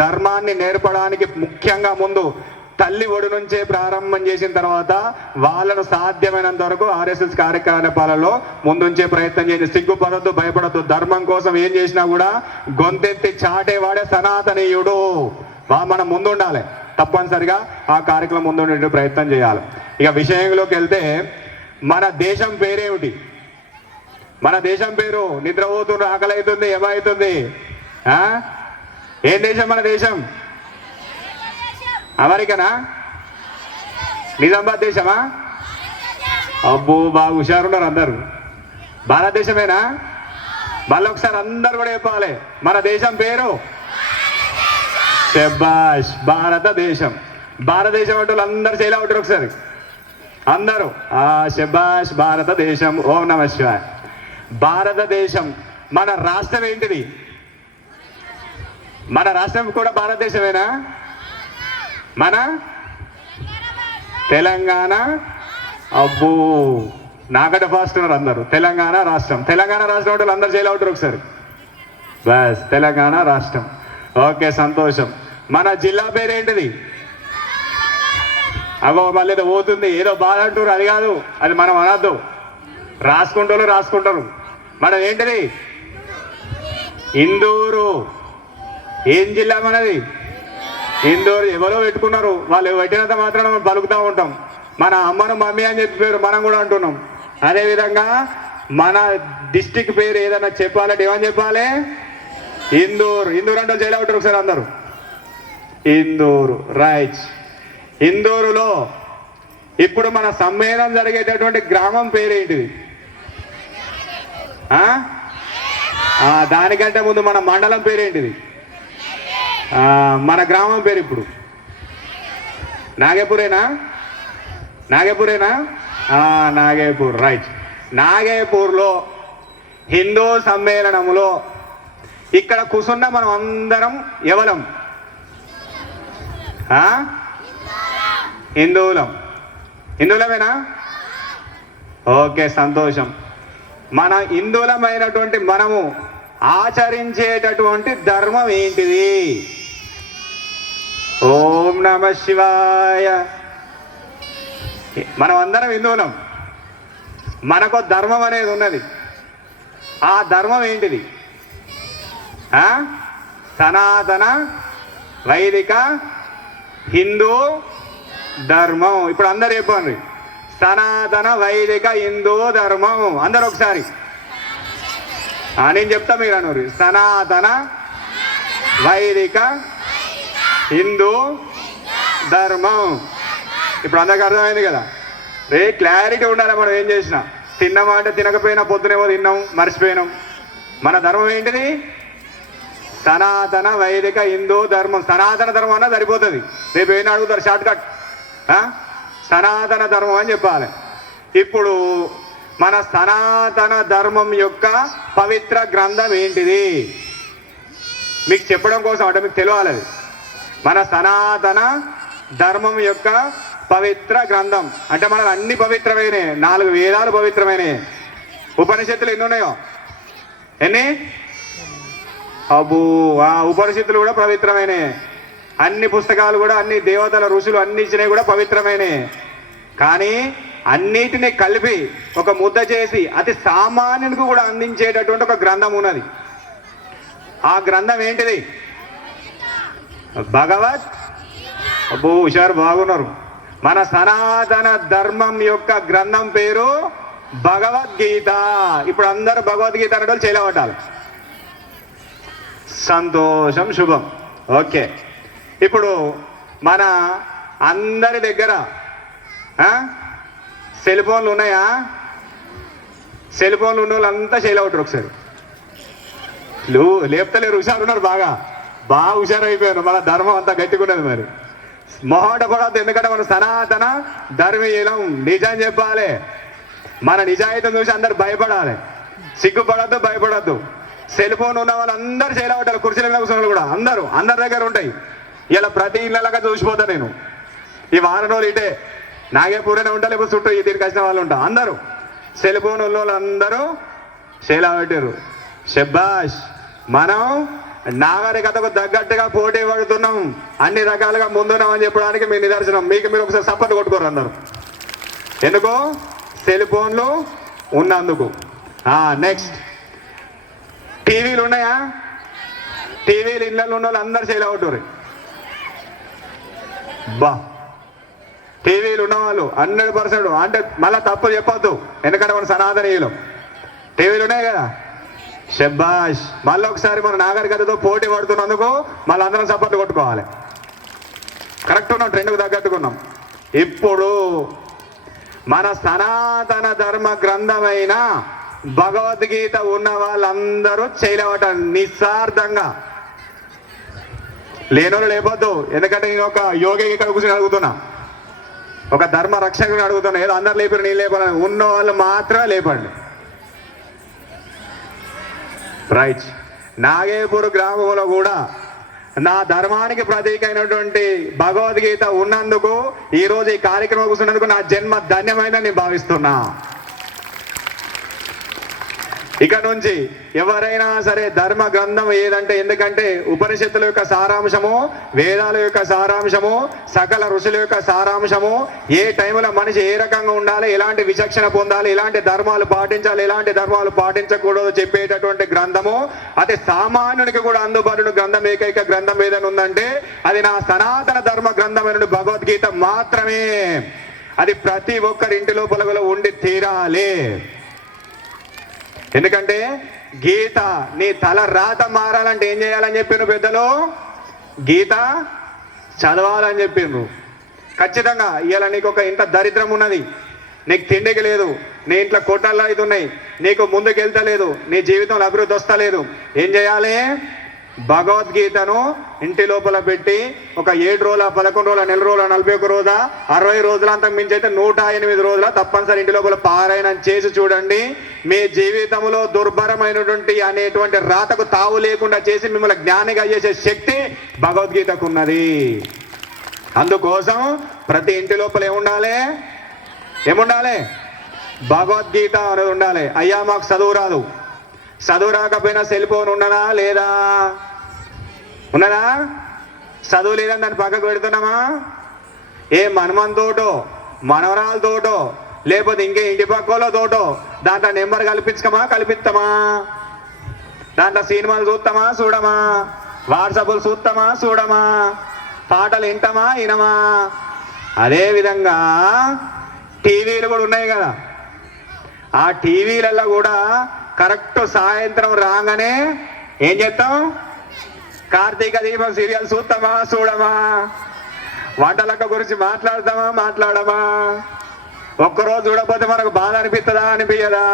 ధర్మాన్ని నేర్పడానికి ముఖ్యంగా ముందు తల్లి ఒడి నుంచే ప్రారంభం చేసిన తర్వాత వాళ్ళను సాధ్యమైనంత వరకు ఆర్ఎస్ఎస్ కార్యకలాపాలలో ముందుంచే ప్రయత్నం చేయండి. సిగ్గుపడద్దు, భయపడద్దు. ధర్మం కోసం ఏం చేసినా కూడా గొంతెత్తి చాటేవాడే సనాతనీయుడు. మనం ముందుండాలి, తప్పనిసరిగా ఆ కార్యక్రమం ముందుండే ప్రయత్నం చేయాలి. ఇక విషయంలోకి వెళ్తే మన దేశం పేరేమిటి? మన దేశం పేరు నిద్రపోతున్న ఆకలి అవుతుంది, ఏమవుతుంది? ఏం దేశం మన దేశం? అమెరికనా? నిజామాబాద్ దేశమా? అబ్బో, బాగా హుషారున్నారు అందరు. భారతదేశమేనా? మళ్ళీ ఒకసారి అందరు కూడా చెప్పాలి, మన దేశం పేరు శభాష్, భారతదేశం. భారతదేశం అంటే వాళ్ళు అందరు చేయలే ఉంటారు ఒకసారి అందరూ. శభాష్, భారతదేశం. ఓం నమ శివాయ. భారతదేశం. మన రాష్ట్రం ఏంటిది? మన రాష్ట్రం కూడా భారతదేశమేనా? మన తెలంగాణ. అబ్బో, నాకంటే ఫాస్ట్ ఉన్నారు అందరు. తెలంగాణ రాష్ట్రం. తెలంగాణ రాష్ట్రం అంటే అందరు చేయలే ఉంటారు ఒకసారి. బస్, తెలంగాణ రాష్ట్రం. ఓకే, సంతోషం. మన జిల్లా పేరేంటిది? అగో మళ్ళీ ఏదో పోతుంది, ఏదో బాధ అంటారు, అది కాదు, అది మనం అనద్దు. రాసుకుంటారు. మనం ఏంటిది? ఇందూరు. ఏం జిల్లా మనది? ఇందూరు. ఎవరో పెట్టుకున్నారు, వాళ్ళు పెట్టినంత మాత్రం మనం పలుకుతూ ఉంటాం. మన అమ్మను మమ్మీ అని చెప్పి పేరు మనం కూడా అంటున్నాం. అదేవిధంగా మన డిస్టిక్ పేరు ఏదైనా చెప్పాలంటే ఏమని చెప్పాలి? ఇందూరు. ఇందూరు అంటే జైలు ఉంటారు ఒకసారి అందరు. ఇందూరు, రైట్. ఇందూరులో ఇప్పుడు మన సమ్మేళనం జరిగేటటువంటి గ్రామం పేరేంటిది? దానికంటే ముందు మన మండలం పేరేంటిది? మన గ్రామం పేరు ఇప్పుడు నాగేపూరేనా? నాగేపూర్, రైట్. నాగేపూర్లో హిందూ సమ్మేళనములో ఇక్కడ కూర్చున్న మనం అందరం ఎవలం? హిందువులమేనా? ఓకే, సంతోషం. మన హిందువులమైనటువంటి మనము ఆచరించేటటువంటి ధర్మం ఏంటిది? ఓం నమ శివాయ. మనం అందరం హిందువులం. మనకు ధర్మం అనేది ఉన్నది. ఆ ధర్మం ఏంటిది? సనాతన వైదిక హిందూ ధర్మం. ఇప్పుడు అందరు చెప్పండి, సనాతన వైదిక హిందూ ధర్మం. అందరు ఒకసారి నేను చెప్తా, మీరు అన్నారు. సనాతన వైదిక హిందూ ధర్మం. ఇప్పుడు అందరికి అర్థమైంది కదా? క్లారిటీ ఉండాలి. మనం ఏం చేసినా, తిన్నామా అంటే తినకపోయినా, పొద్దునేమో తిన్నాం మర్చిపోయినాం. మన ధర్మం ఏంటిది? సనాతన వైదిక హిందూ ధర్మం. సనాతన ధర్మం అన్నా సరిపోతుంది. రేపు ఏం అడుగుతారు షార్ట్ కట్, సనాతన ధర్మం అని చెప్పాలి. ఇప్పుడు మన సనాతన ధర్మం యొక్క పవిత్ర గ్రంథం ఏంటిది? మీకు చెప్పడం కోసం అంటే మీకు తెలియాలి. మన సనాతన ధర్మం యొక్క పవిత్ర గ్రంథం అంటే మనకు అన్ని పవిత్రమైనవి. 4 వేదాలు పవిత్రమైనవి. ఉపనిషత్తులు ఎన్ని ఉన్నాయో? ఎన్ని? అబ్బో, ఆ ఉపనిషత్తులు కూడా పవిత్రమైనవి. అన్ని పుస్తకాలు కూడా, అన్ని దేవతల ఋషులు అన్ని ఇచ్చినవి కూడా పవిత్రమైనవి. కానీ అన్నిటినీ కలిపి ఒక ముద్ద చేసి అతి సామాన్యునికి కూడా అందించేటటువంటి ఒక గ్రంథం ఉన్నది. ఆ గ్రంథం ఏంటిది? భగవద్. అబ్బో, హుషారు, బాగున్నారు. మన సనాతన ధర్మం యొక్క గ్రంథం పేరు భగవద్గీత. ఇప్పుడు అందరూ భగవద్గీత అనేటోళ్ళు చేయలేవటాలి. సంతోషం, శుభం. ఓకే, ఇప్పుడు మన అందరి దగ్గర సెల్ ఫోన్లు ఉన్నాయా? సెల్ ఫోన్లు ఉన్న వాళ్ళంతా చేయలేవుతారు ఒకసారి. లేపుతలేరు, హుషారు ఉన్నారు, బాగా హుషారు అయిపోయారు. మన ధర్మం అంతా గట్టిగున్నది. మరి మొహట పడద్దు, ఎందుకంటే మన సనాతన ధర్మీయులం. నిజం చెప్పాలి. మన నిజాయితీని చూసి అందరు భయపడాలి. సిగ్గుపడద్దు, భయపడద్దు. సెల్ ఫోన్ ఉన్న వాళ్ళందరూ చేయలేవటారు. కుర్చీల మీద కూర్చొని కూడా అందరి దగ్గర ఉంటాయి. ఇలా ప్రతి ఇళ్ళగా చూసిపోతా నేను. ఈ వారం రోజులు ఇటే నాగేపూరైనా ఉంటా, లేకపోతే చుట్టూ దీనికి వచ్చిన వాళ్ళు ఉంటా. అందరూ సెల్ ఫోన్ ఉన్న వాళ్ళందరూ చేయలేవటారు. శబ్బాష్. మనం నాగరికతకు తగ్గట్టుగా పోటీ పడుతున్నాం, అన్ని రకాలుగా ముందున్నామని చెప్పడానికి మీ నిదర్శనం. మీకు మీరు ఒకసారి సపోర్ట్ కొట్టుకోరు అందరు. ఎందుకు? సెల్ ఫోన్లు ఉన్నందుకు. నెక్స్ట్, టీవీలు ఉన్నాయా? టీవీలు ఇళ్ళల్లో ఉన్న వాళ్ళు అందరు చేయలే అవుతారు. బా, టీవీలు ఉన్నవాళ్ళు 100%. అంటే మళ్ళీ తప్పు చెప్పొద్దు, ఎందుకంటే మన సనాతనీయులు. టీవీలు ఉన్నాయి కదా, షబ్బాష్. మళ్ళీ ఒకసారి మన నాగరికతతో పోటీ పడుతున్నందుకు మళ్ళీ అందరం సపోర్ట్ కొట్టుకోవాలి. కరెక్ట్ ఉన్నాం, ట్రెండ్కు తగ్గట్టుకున్నాం. ఇప్పుడు మన సనాతన ధర్మ గ్రంథమైన భగవద్గీత ఉన్న వాళ్ళందరూ చేయలేవట నిస్సార్థంగా. లేనోళ్ళు లేపొద్దు, ఎందుకంటే నేను ఒక యోగి ఇక్కడ కూర్చొని అడుగుతున్నా, ఒక ధర్మ రక్షకుని అడుగుతున్నా. ఏదో అందరు లేపారు, నేను లేపాను. ఉన్న వాళ్ళు మాత్రం లేపండి. రైట్. నాగేపూర్ గ్రామంలో కూడా నా ధర్మానికి ప్రతీక అయినటువంటి భగవద్గీత ఉన్నందుకు, ఈరోజు ఈ కార్యక్రమం కూర్చున్నందుకు నా జన్మ ధన్యమైందని నేను భావిస్తున్నా. ఇక నుంచి ఎవరైనా సరే ధర్మ గ్రంథం ఏదంటే, ఎందుకంటే ఉపనిషత్తుల యొక్క సారాంశము, వేదాల యొక్క సారాంశము, సకల ఋషుల యొక్క సారాంశము, ఏ టైంలో మనిషి ఏ రకంగా ఉండాలి, ఎలాంటి విచక్షణ పొందాలి, ఎలాంటి ధర్మాలు పాటించాలి, ఎలాంటి ధర్మాలు పాటించకూడదు చెప్పేటటువంటి గ్రంథము. అతి సామాన్యునికి కూడా అందుబాటులో గ్రంథం, ఏకైక గ్రంథం ఏదైనా ఉందంటే అది నా సనాతన ధర్మ గ్రంథమైన భగవద్గీత మాత్రమే. అది ప్రతి ఒక్కరి ఇంటి లోపల ఉండి తీరాలి. ఎందుకంటే గీత నీ తల రాత మారాలంటే ఏం చేయాలని చెప్పిండ్రు పెద్దలు? గీత చదవాలని చెప్పిండ్రు. ఖచ్చితంగా ఇవాళ నీకు ఒక ఇంత దరిద్రం ఉన్నది, నీకు తిండికి లేదు, నీ ఇంట్లో కొట్టల్లో అవుతున్నాయి, నీకు ముందుకు వెళ్తలేదు, నీ జీవితంలో అభివృద్ధి వస్తలేదు. ఏం చేయాలి? భగవద్గీతను ఇంటి లోపల పెట్టి ఒక 7 రోజుల, 11 రోజుల, నెల రోజుల, 41 రోజుల, 60 రోజుల, అంతకు మించి అయితే 108 రోజుల తప్పనిసరి ఇంటి లోపల పారాయణం చేసి చూడండి. మీ జీవితంలో దుర్భరమైనటువంటి అనేటువంటి రాతకు తావు లేకుండా చేసి మిమ్మల్ని జ్ఞానిగా చేసే శక్తి భగవద్గీతకు ఉన్నది. అందుకోసం ప్రతి ఇంటి లోపల ఏముండాలి? భగవద్గీత అనేది ఉండాలి. అయ్యా మాకు చదువు రాదు, చదువు రాకపోయినా సెల్ ఫోన్ ఉన్నదా లేదా? ఉన్నదా? చదువు లేదని దాన్ని పక్కకు పెడుతున్నామా? ఏ మనమంతోటో, మనవరాలతోటో, లేకపోతే ఇంకే ఇంటి పక్కలతోటో దాంట్లో నెంబర్ కల్పిస్తామా? దాంట్లో సినిమాలు చూడమా? వాట్సాప్లు చూడమా? పాటలు వినమా? అదేవిధంగా టీవీలు కూడా ఉన్నాయి కదా, ఆ టీవీలలో కూడా కరెక్ట్ సాయంత్రం రాగానే ఏం చేస్తాం? కార్తీక దీపం సీరియల్ చూడమా? వంటలక్క గురించి మాట్లాడమా? ఒక్కరోజు చూడకపోతే మనకు బాధ అనిపిస్తుందా, అనిపించదా?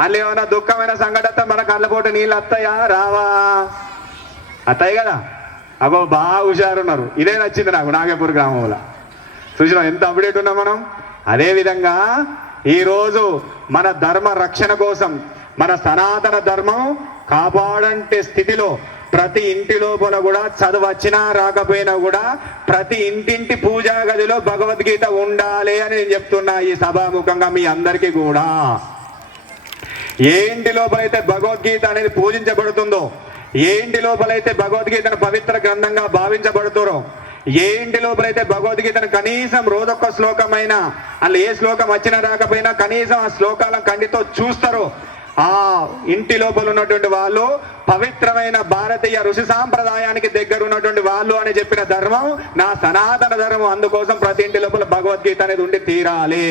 అందులో ఏమైనా దుఃఖమైన సంఘటన మన కళ్ళపోటు నీళ్ళు వస్తాయా, రావా? వస్తాయి కదా. అగో బాగా హుషారున్నారు. ఇదే నచ్చింది నాకు నాగేపూర్ గ్రామంలో. చూసినా ఎంత అప్డేట్ ఉన్నాం మనం. అదేవిధంగా ఈరోజు మన ధర్మ రక్షణ కోసం, మన సనాతన ధర్మం కాపాడంటే స్థితిలో ప్రతి ఇంటి లోపల కూడా చదువు వచ్చినా రాకపోయినా కూడా ప్రతి ఇంటింటి పూజా గదిలో భగవద్గీత ఉండాలి అని నేను చెప్తున్నా ఈ సభాముఖంగా మీ అందరికీ కూడా. ఏ ఇంటి లోపలైతే భగవద్గీత అనేది పూజించబడుతుందో, ఏ ఇంటి లోపలైతే భగవద్గీతను పవిత్ర గ్రంథంగా భావించబడుతారో, ఏ ఇంటి లోపలైతే భగవద్గీతను కనీసం రోజొక్క శ్లోకమైనా, అందులో ఏ శ్లోకం వచ్చినా రాకపోయినా కనీసం ఆ శ్లోకాలను కంటితో చూస్తారో, ఆ ఇంటి లోపల ఉన్నటువంటి వాళ్ళు పవిత్రమైన భారతీయ ఋషి సాంప్రదాయానికి దగ్గర ఉన్నటువంటి వాళ్ళు అని చెప్పిన ధర్మం నా సనాతన ధర్మం. అందుకోసం ప్రతి ఇంటి లోపల భగవద్గీత అనేది ఉండి తీరాలి.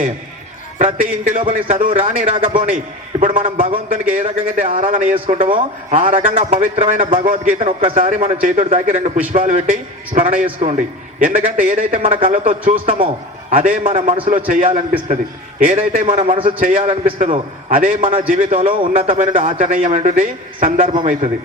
ప్రతి ఇంటి లోపల చదువు రాకపోని ఇప్పుడు మనం భగవంతునికి ఏ రకంగా అయితే ఆరాధన చేసుకుంటామో ఆ రకంగా పవిత్రమైన భగవద్గీతను ఒక్కసారి మనం చేతుడు దాకి 2 పుష్పాలు పెట్టి స్మరణ చేసుకోండి. ఎందుకంటే ఏదైతే మన కళ్ళతో చూస్తామో అదే మన మనసులో చేయాలనిపిస్తుంది. ఏదైతే మన మనసు చేయాలనిపిస్తుందో అదే మన జీవితంలో ఉన్నతమైన ఆచరణీయమైనటువంటి సందర్భం అవుతుంది.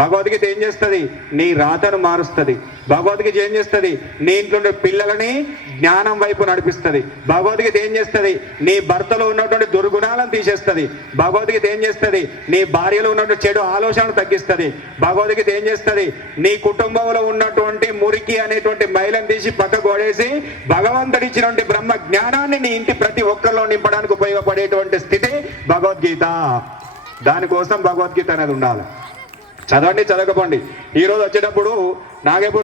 భగవద్గీత ఏం చేస్తుంది? నీ రాతను మారుస్తుంది. భగవద్గీత ఏం చేస్తుంది? నీ ఇంట్లో పిల్లలని జ్ఞానం వైపు నడిపిస్తుంది. భగవద్గీత ఏం చేస్తుంది? నీ భర్తలో ఉన్నటువంటి దుర్గుణాలను తీసేస్తుంది. భగవద్గీత ఏం చేస్తుంది? నీ భార్యలో ఉన్నటువంటి చెడు ఆలోచనలు తగ్గిస్తుంది. భగవద్గీత ఏం చేస్తుంది? నీ కుటుంబంలో ఉన్నటువంటి మురికి అనేటువంటి మైలను తీసి పక్కకు పడేసి భగవంతుడి ఇచ్చినటువంటి బ్రహ్మ జ్ఞానాన్ని నీ ఇంటి ప్రతి ఒక్కరిలో నింపడానికి ఉపయోగపడేటువంటి స్థితి భగవద్గీత. దానికోసం భగవద్గీత అనేది ఉండాలి. చదవండి చదవకపోండి. ఈరోజు వచ్చేటప్పుడు నాగేపూర్